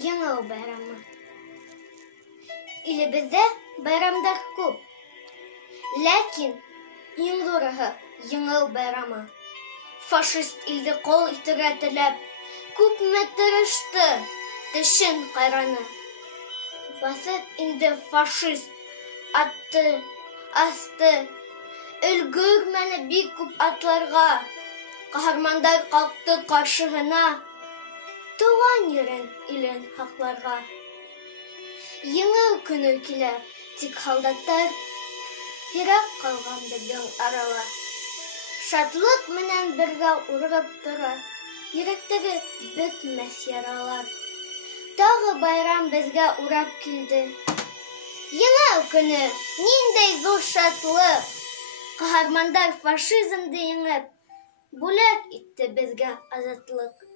Еңеу байрамы. Илебездә байрамдар күп. Ләкин иң зурыһы еңеу байрамы. Фашист илде кол итәргә теләп, күпме тырышты, тешен кайраны. Басып инде фашист атты, асты. Өлгөрмәне бик күп атларга. Каһармандар калкты каршыһына. Туган ерен, илен хакларга. Еңеү көне килә, тик солдаттар ерак калган безнең арала. Шатлык менән бергә урып тора, йөрәктәге бетмәс яралар. Тагы байрам безгә урап килде. Еңеү көне, ниндәй зур шатлык! Каһармандар фашизмды еңеп, бүләк итте безгә азатлык.